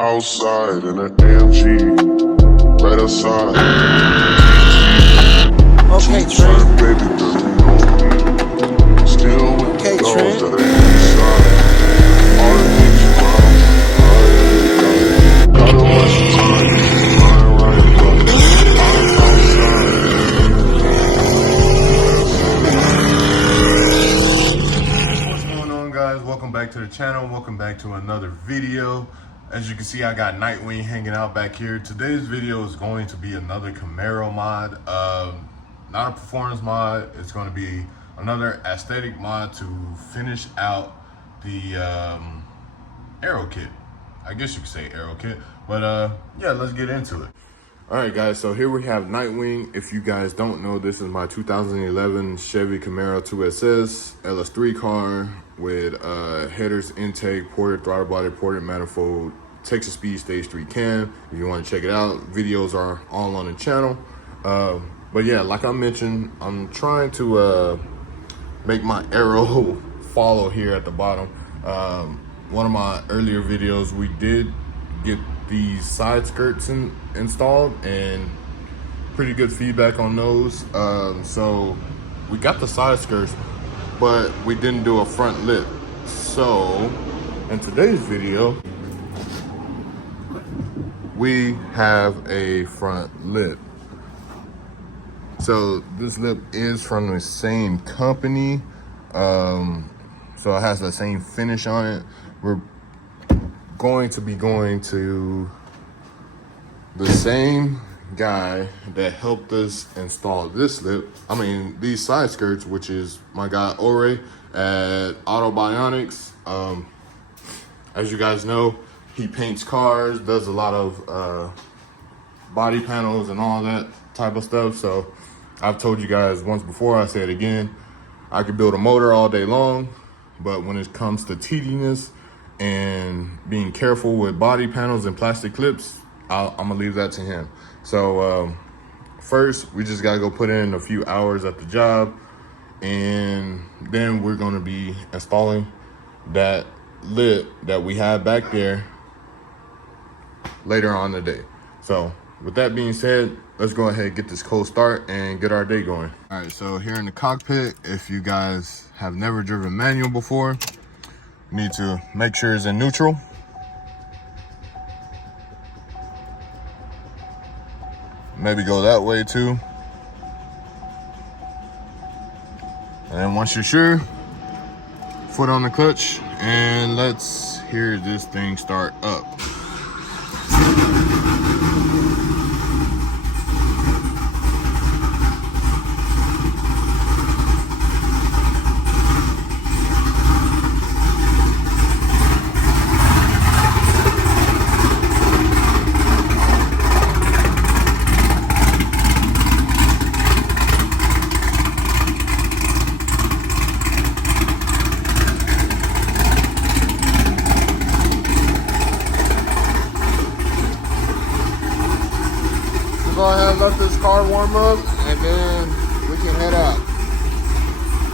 Outside in an AMG, right outside. Okay, Two-time Trent. baby girl, you know me. Still with Okay, the dogs Trent. that ain't inside. All the niggas round, got a bunch of time. Lying right about it. I'm outside. What's going on, guys? Welcome back to the channel. Welcome back to another video. As you can see, I got Nightwing hanging out back here. Today's video is going to be another Camaro mod. Not a performance mod. It's going to be another aesthetic mod to finish out the aero kit. I guess you could say aero kit. But yeah, let's get into it. All right, guys, so here we have Nightwing. If you guys don't know, this is my 2011 Chevy Camaro 2SS LS3 car with headers, intake, ported throttle body, ported manifold, Texas Speed Stage 3 cam. If you want to check it out, videos are all on the channel. But yeah, like I mentioned, I'm trying to make my arrow follow here at the bottom. One of my earlier videos, we did get these side skirts installed and pretty good feedback on those. So we got the side skirts, but we didn't do a front lip. So in today's video, we have a front lip. So this lip is from the same company. So it has the same finish on it. We're going to be going to the same guy that helped us install this lip. I mean, these side skirts, which is my guy Ore at Auto Bionics. As you guys know, he paints cars, does a lot of body panels and all that type of stuff. So I've told you guys once before, I say it again, I could build a motor all day long, but when it comes to tediness and being careful with body panels and plastic clips, I'm gonna leave that to him. So first, we just gotta go put in a few hours at the job, and then we're gonna be installing that lip that we have back there later on in the day. So with that being said, let's go ahead and get this cold start and get our day going. All right, so here in the cockpit, if you guys have never driven manual before, you need to make sure it's in neutral. Maybe go that way too. And then once you're sure, foot on the clutch, and let's hear this thing start up. Go ahead, let this car warm up, and then we can head out.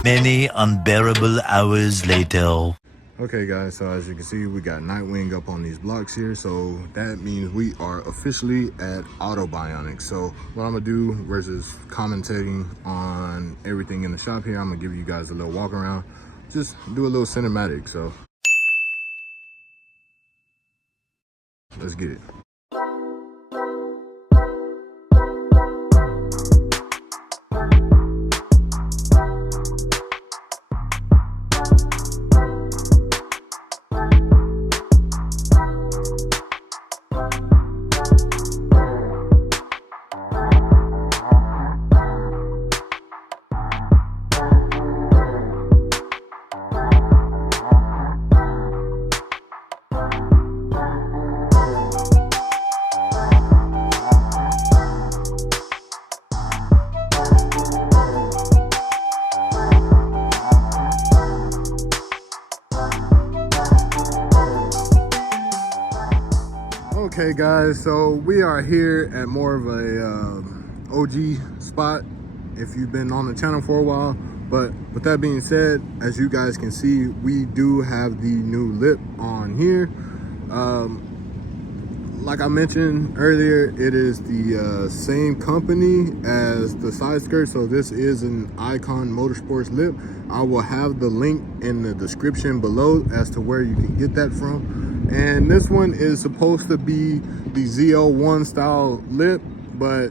Many unbearable hours later. Okay guys, so as you can see, we got Nightwing up on these blocks here. So that means we are officially at Auto Bionics. So what I'm gonna do versus commentating on everything in the shop here, I'm gonna give you guys a little walk around, just do a little cinematic. So let's get it. Okay guys, so we are here at more of a OG spot if you've been on the channel for a while. But with that being said, as you guys can see, we do have the new lip on here. like I mentioned earlier, it is the same company as the side skirt. So this is an Icon Motorsports lip. I will have the link in the description below as to where you can get that from. And this one is supposed to be the ZL1 style lip, but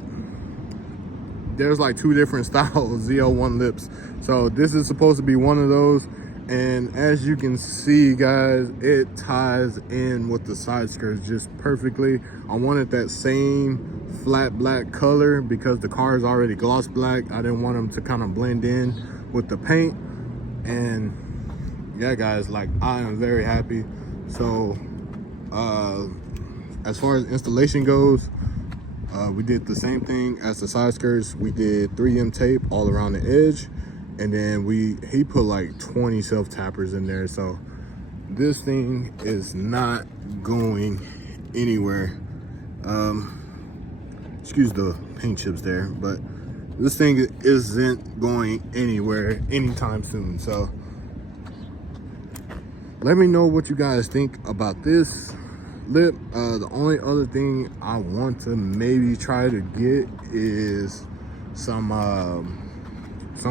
there's like 2 different styles ZL1 lips. So this is supposed to be one of those. And as you can see, guys, it ties in with the side skirts just perfectly. I wanted that same flat black color because the car is already gloss black. I didn't want them to kind of blend in with the paint. And yeah, guys, like, I am very happy. So as far as installation goes, we did the same thing as the side skirts. We did 3M tape all around the edge. And then he put like 20 self-tappers in there. So this thing is not going anywhere. Excuse the paint chips there, but this thing isn't going anywhere anytime soon. So let me know what you guys think about this lip. The only other thing I want to maybe try to get is some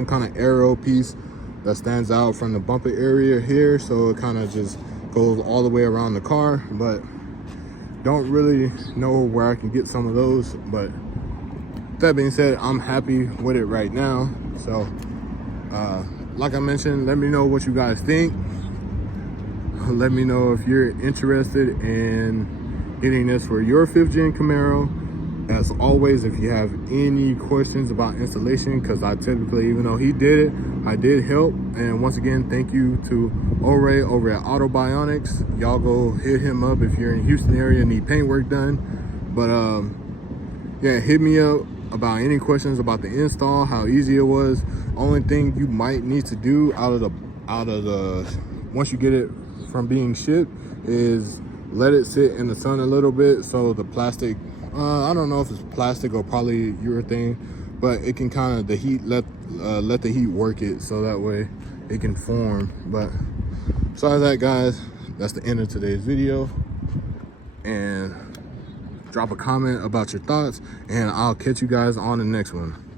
kind of arrow piece that stands out from the bumper area here, so it kind of just goes all the way around the car. But don't really know where I can get some of those. But that being said, I'm happy with it right now. So like I mentioned, let me know what you guys think. Let me know if you're interested in getting this for your 5th gen Camaro. As always, if you have any questions about installation, because I typically, even though he did it, I did help. And once again, thank you to Ore over at Auto Bionics. Y'all go hit him up if you're in the Houston area and need paint work done. But yeah, hit me up about any questions about the install, how easy it was. Only thing you might need to do out of the once you get it from being shipped is let it sit in the sun a little bit, so the plastic, I don't know if it's plastic or probably urethane, but it can kind of, the heat, let the heat work it so that way it can form. But besides that, guys, that's the end of today's video. And drop a comment about your thoughts, and I'll catch you guys on the next one.